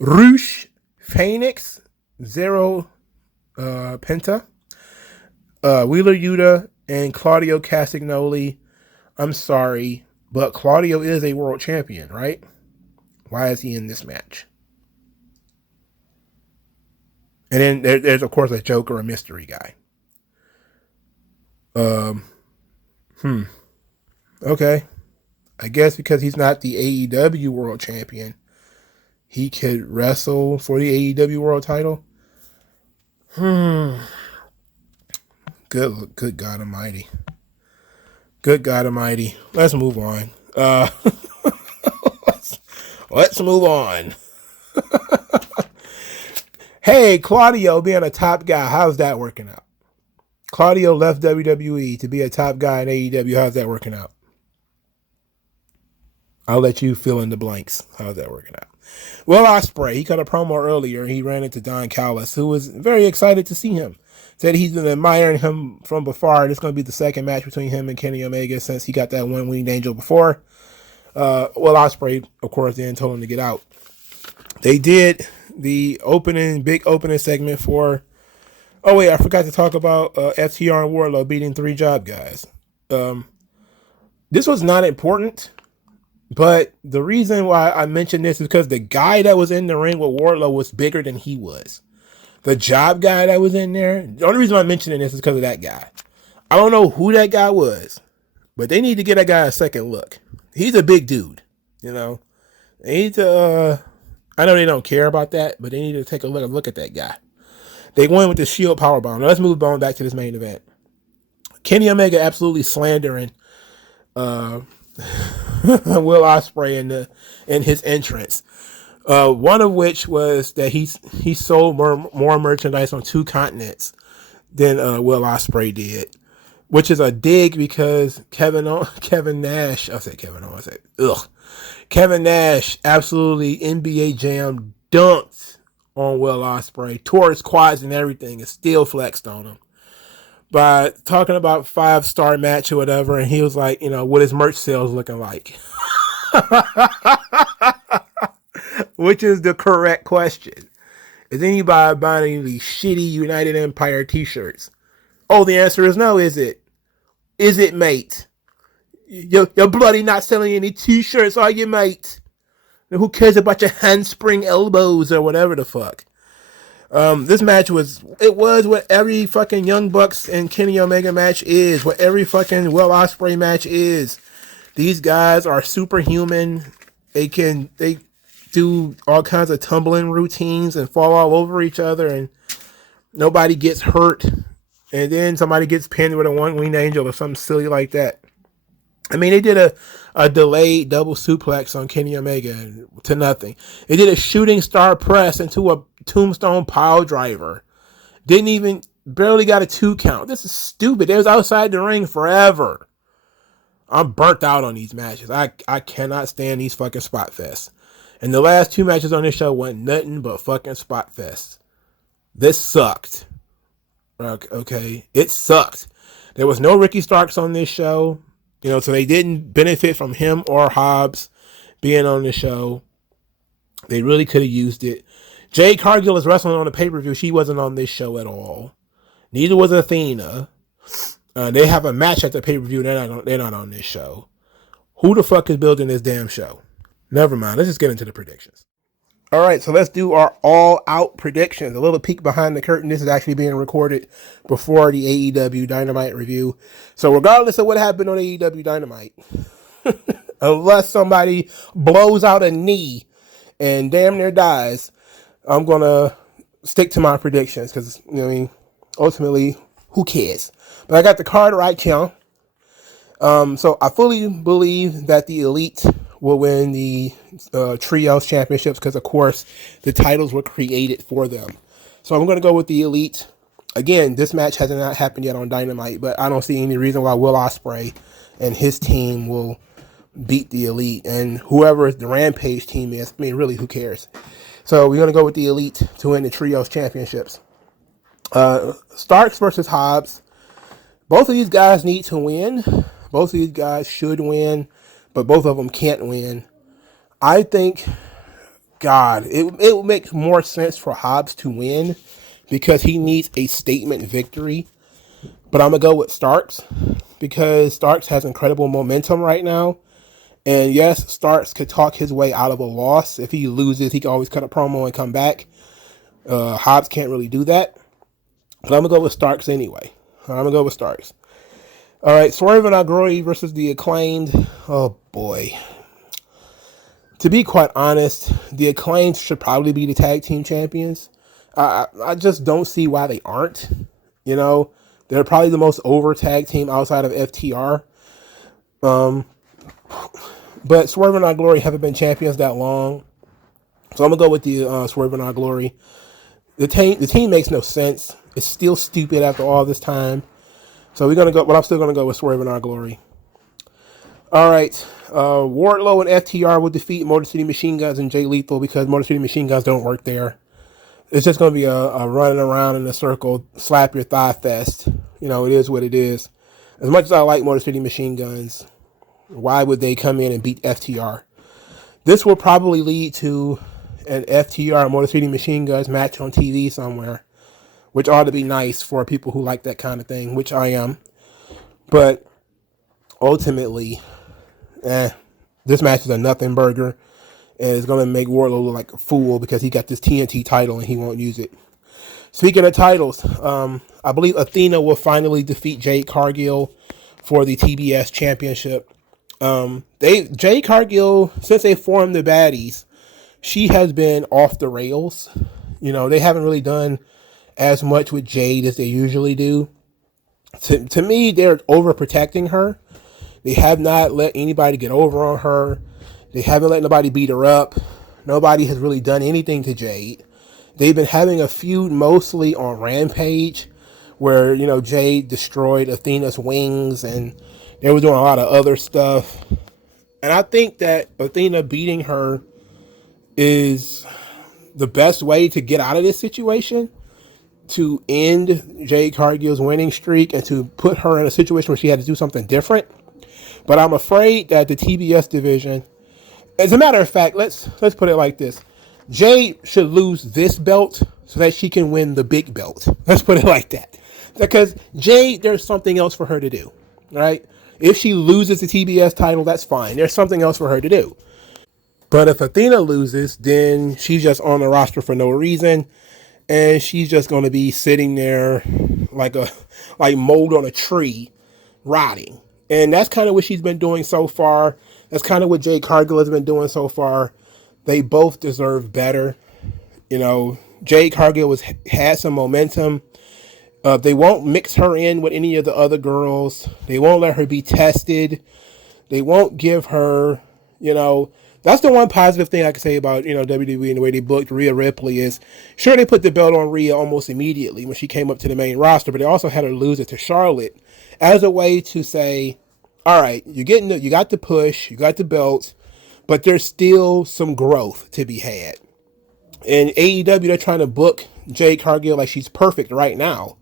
Roosh, Phoenix, Zero, Penta, Wheeler Yuta, and Claudio Castagnoli. I'm sorry, but Claudio is a world champion, right? Why is he in this match? And then there's, of course, a Joker, a mystery guy. Okay. I guess because he's not the AEW world champion, he could wrestle for the AEW world title. Good God Almighty. Good God Almighty. Let's move on. Let's move on. Hey, Claudio being a top guy, how's that working out? Claudio left WWE to be a top guy in AEW. How's that working out? I'll let you fill in the blanks. How's that working out? Will Ospreay, he cut a promo earlier. He ran into Don Callis, who was very excited to see him. Said he's been admiring him from before. It's going to be the second match between him and Kenny Omega since he got that one winged angel before. Will Ospreay, of course, then told him to get out. They did the big opening segment for... Oh, wait, I forgot to talk about FTR and Wardlow beating 3 job guys. This was not important, but the reason why I mentioned this is because the guy that was in the ring with Wardlow was bigger than he was. The job guy that was in there, the only reason I'm mentioning this is because of that guy. I don't know who that guy was, but they need to get that guy a second look. He's a big dude, you know. They need to, I know they don't care about that, but they need to take a look at that guy. They went with the Shield Powerbomb. Now let's move on back to this main event. Kenny Omega absolutely slandering Will Ospreay in his entrance. One of which was that he sold more merchandise on 2 continents than Will Ospreay did, which is a dig because Kevin Nash absolutely NBA Jam dunked on Will Ospreay, tore his quads and everything, and still flexed on him by talking about 5-star match or whatever, and he was like, what his merch sales looking like? Which is the correct question. Is anybody buying any these shitty United Empire t-shirts? Oh, the answer is no, is it? Is it, mate? You're bloody not selling any t-shirts, are you, mate? Who cares about your handspring elbows or whatever the fuck? This match was what every fucking Young Bucks and Kenny Omega match is. What every fucking Will Ospreay match is. These guys are superhuman. They do all kinds of tumbling routines and fall all over each other, and nobody gets hurt. And then somebody gets pinned with a one-winged angel or something silly like that. I mean, they did a delayed double suplex on Kenny Omega to nothing. They did a shooting star press into a tombstone pile driver. Barely got a 2 count. This is stupid. They was outside the ring forever. I'm burnt out on these matches. I cannot stand these fucking spot fests. And the last 2 matches on this show went nothing but fucking spot fests. This sucked. Okay, it sucked. There was no Ricky Starks on this show. So they didn't benefit from him or Hobbs being on the show. They really could have used it. Jade Cargill is wrestling on the pay-per-view. She wasn't on this show at all. Neither was Athena. They have a match at the pay-per-view. They're not on this show. Who the fuck is building this damn show? Never mind. Let's just get into the predictions. All right, so let's do our all-out predictions. A little peek behind the curtain. This is actually being recorded before the AEW Dynamite review. So regardless of what happened on AEW Dynamite, unless somebody blows out a knee and damn near dies, I'm going to stick to my predictions because, ultimately, who cares? But I got the card right here. So I fully believe that the Elite will win the Trios Championships because, of course, the titles were created for them. So I'm going to go with the Elite. Again, this match has not happened yet on Dynamite, but I don't see any reason why Will Ospreay and his team will beat the Elite, and whoever the Rampage team is. I mean, really, who cares? So we're going to go with the Elite to win the Trios Championships. Starks versus Hobbs. Both of these guys need to win. Both of these guys should win, but both of them can't win. I think, God, it would make more sense for Hobbs to win because he needs a statement victory. But I'm going to go with Starks because Starks has incredible momentum right now. And yes, Starks could talk his way out of a loss. If he loses, he can always cut a promo and come back. Hobbs can't really do that. But I'm going to go with Starks anyway. I'm going to go with Starks. All right, Swerve and Aguri versus the Acclaimed. Oh, boy. To be quite honest, the Acclaimed should probably be the tag team champions. I just don't see why they aren't. You know, they're probably the most over tag team outside of FTR. But Swerve and Our Glory haven't been champions that long. So I'm going to go with the Swerve and Our Glory. The team makes no sense. It's still stupid after all this time. So we're going to go, but I'm still going to go with Swerve and Our Glory. All right. Wardlow and FTR will defeat Motor City Machine Guns and Jay Lethal because Motor City Machine Guns don't work there. It's just going to be a running around in a circle, slap your thigh fest. You know, it is what it is. As much as I like Motor City Machine Guns, why would they come in and beat FTR? This will probably lead to an FTR Motor City Machine Guns match on TV somewhere, which ought to be nice for people who like that kind of thing, which I am. But ultimately, this match is a nothing burger, and it's going to make Wardlow look like a fool because he got this TNT title and he won't use it. Speaking of titles, I believe Athena will finally defeat Jade Cargill for the TBS Championship. Jade Cargill, since they formed the Baddies, she has been off the rails. You know, they haven't really done as much with Jade as they usually do. To me, they're overprotecting her. They have not let anybody get over on her. They haven't let nobody beat her up. Nobody has really done anything to Jade. They've been having a feud mostly on Rampage where, you know, Jade destroyed Athena's wings and they were doing a lot of other stuff. And I think that Athena beating her is the best way to get out of this situation, to end Jade Cargill's winning streak and to put her in a situation where she had to do something different. But I'm afraid that the TBS division, as a matter of fact, let's put it like this. Jade should lose this belt so that she can win the big belt. Let's put it like that. Because Jade, there's something else for her to do, right? If she loses the TBS title, that's fine. There's something else for her to do. But if Athena loses, then she's just on the roster for no reason. And she's just going to be sitting there like mold on a tree, rotting. And that's kind of what she's been doing so far. That's kind of what Jade Cargill has been doing so far. They both deserve better. You know, Jade Cargill had some momentum. They won't mix her in with any of the other girls. They won't let her be tested. They won't give her, you know, that's the one positive thing I can say about, you know, WWE and the way they booked Rhea Ripley is, sure, they put the belt on Rhea almost immediately when she came up to the main roster, but they also had her lose it to Charlotte as a way to say, all right, you got the push, you got the belts, but there's still some growth to be had. In AEW, they're trying to book Jade Cargill like she's perfect right now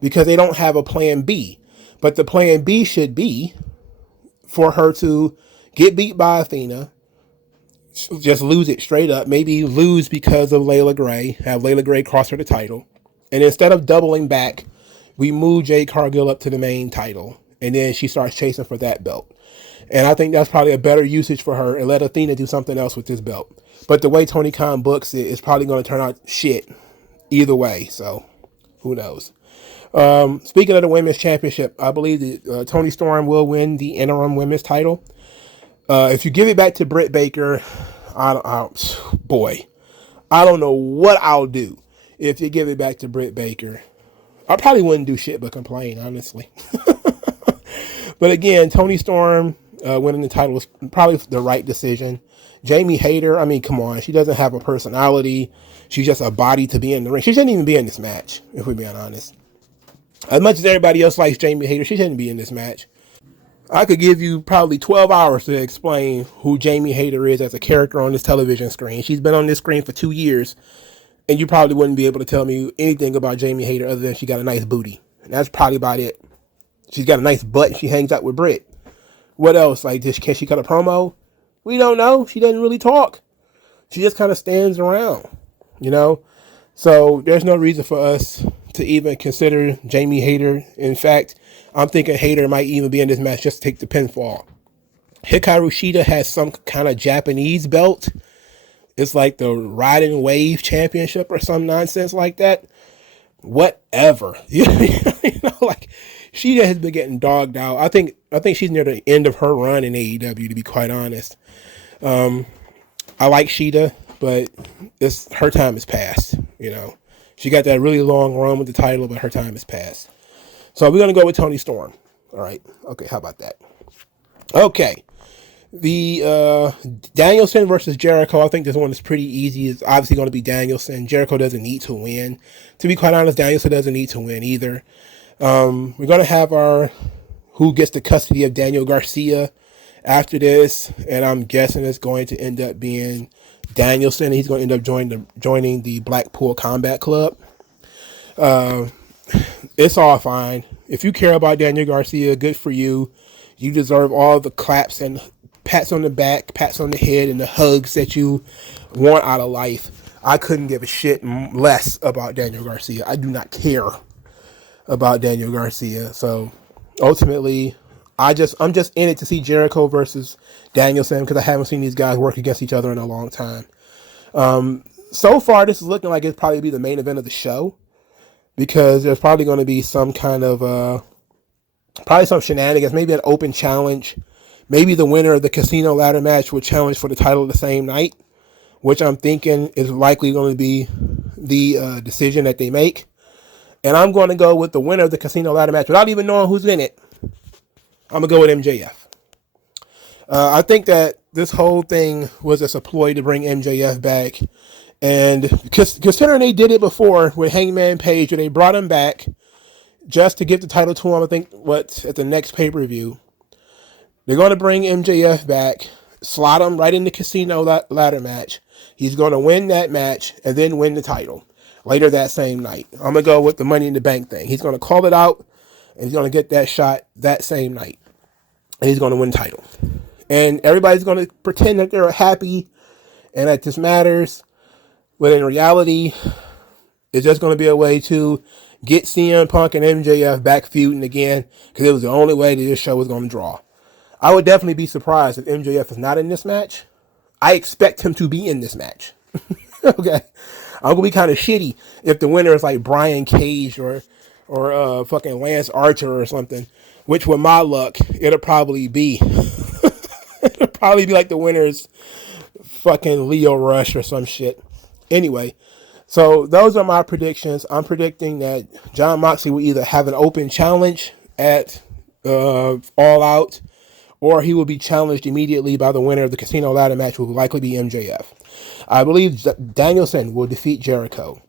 because they don't have a plan B. But the plan B should be for her to get beat by Athena, just lose it straight up, maybe lose because of Layla Gray, have Layla Gray cross her the title, and instead of doubling back, we move Jade Cargill up to the main title, and then she starts chasing for that belt. And I think that's probably a better usage for her, and let Athena do something else with this belt. But the way Tony Khan books it, it's probably going to turn out shit either way, so who knows. Speaking of the women's championship, I believe that Toni Storm will win the interim women's title. If you give it back to Britt Baker, I don't know what I'll do if you give it back to Britt Baker. I probably wouldn't do shit but complain, honestly. But again, Toni Storm, winning the title was probably the right decision. Jamie Hayter, I mean, come on. She doesn't have a personality. She's just a body to be in the ring. She shouldn't even be in this match, if we're being honest. As much as everybody else likes Jamie Hayter, she shouldn't be in this match. I could give you probably 12 hours to explain who Jamie Hayter is as a character on this television screen. She's been on this screen for 2 years, and you probably wouldn't be able to tell me anything about Jamie Hayter other than she got a nice booty. And that's probably about it. She's got a nice butt and she hangs out with Britt. What else? Like, can she cut a promo? We don't know. She doesn't really talk. She just kind of stands around, you know? So there's no reason for us to even consider Jamie Hayter. In fact, I'm thinking Hayter might even be in this match just to take the pinfall. Hikaru Shida has some kind of Japanese belt. It's like the Riding Wave Championship or some nonsense like that. Whatever. You know, like, Shida has been getting dogged out. I think she's near the end of her run in AEW, to be quite honest. I like Shida, but her time is past. You know, she got that really long run with the title, but her time is past. So we're gonna go with Toni Storm. All right. Okay. How about that? Okay. The Danielson versus Jericho. I think this one is pretty easy. It's obviously going to be Danielson. Jericho doesn't need to win. To be quite honest, Danielson doesn't need to win either. We're going to have our who gets the custody of Daniel Garcia after this, and I'm guessing it's going to end up being Danielson. He's going to end up joining the Blackpool Combat Club. It's all fine. If you care about Daniel Garcia, good for you. You deserve all the claps and pats on the back, pats on the head, and the hugs that you want out of life. I couldn't give a shit less about Daniel Garcia. I do not care about Daniel Garcia. So ultimately, I'm just in it to see Jericho versus Danielson because I haven't seen these guys work against each other in a long time. So far, this is looking like it'll probably be the main event of the show because there's probably going to be some kind of probably some shenanigans, maybe an open challenge. Maybe the winner of the casino ladder match would challenge for the title the same night, which I'm thinking is likely going to be the decision that they make. And I'm going to go with the winner of the casino ladder match without even knowing who's in it. I'm going to go with MJF. I think that this whole thing was just a ploy to bring MJF back. And considering they did it before with Hangman Page, where they brought him back just to give the title to him, I think, at the next pay-per-view. They're going to bring MJF back, slot him right in the casino ladder match. He's going to win that match and then win the title later that same night. I'm going to go with the Money in the Bank thing. He's going to call it out, and he's going to get that shot that same night. And he's going to win the title. And everybody's going to pretend that they're happy and that this matters. But in reality, it's just going to be a way to get CM Punk and MJF back feuding again because it was the only way that this show was going to draw. I would definitely be surprised if MJF is not in this match. I expect him to be in this match. Okay. I'm going to be kind of shitty if the winner is like Brian Cage or fucking Lance Archer or something, which with my luck, it'll probably be. It'll probably be like the winner's fucking Leo Rush or some shit. Anyway, so those are my predictions. I'm predicting that Jon Moxley will either have an open challenge at All Out, or he will be challenged immediately by the winner of the casino ladder match, which will likely be MJF. I believe Danielson will defeat Jericho.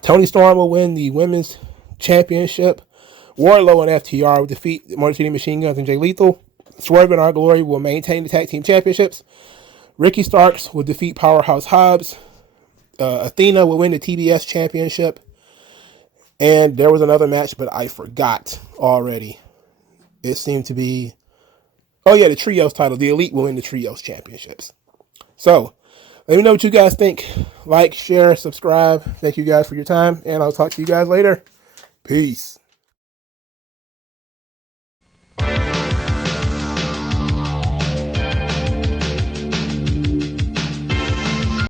Toni Storm will win the women's championship. Wardlow and FTR will defeat Motor City Machine Guns and Jay Lethal. Swerve and Our Glory will maintain the tag team championships. Ricky Starks will defeat Powerhouse Hobbs. Athena will win the TBS championship. And there was another match, but I forgot already. It seemed to be... Oh, yeah, the Trios title. The Elite will win the Trios championships. So, let me know what you guys think. Like, share, subscribe. Thank you guys for your time, and I'll talk to you guys later. Peace.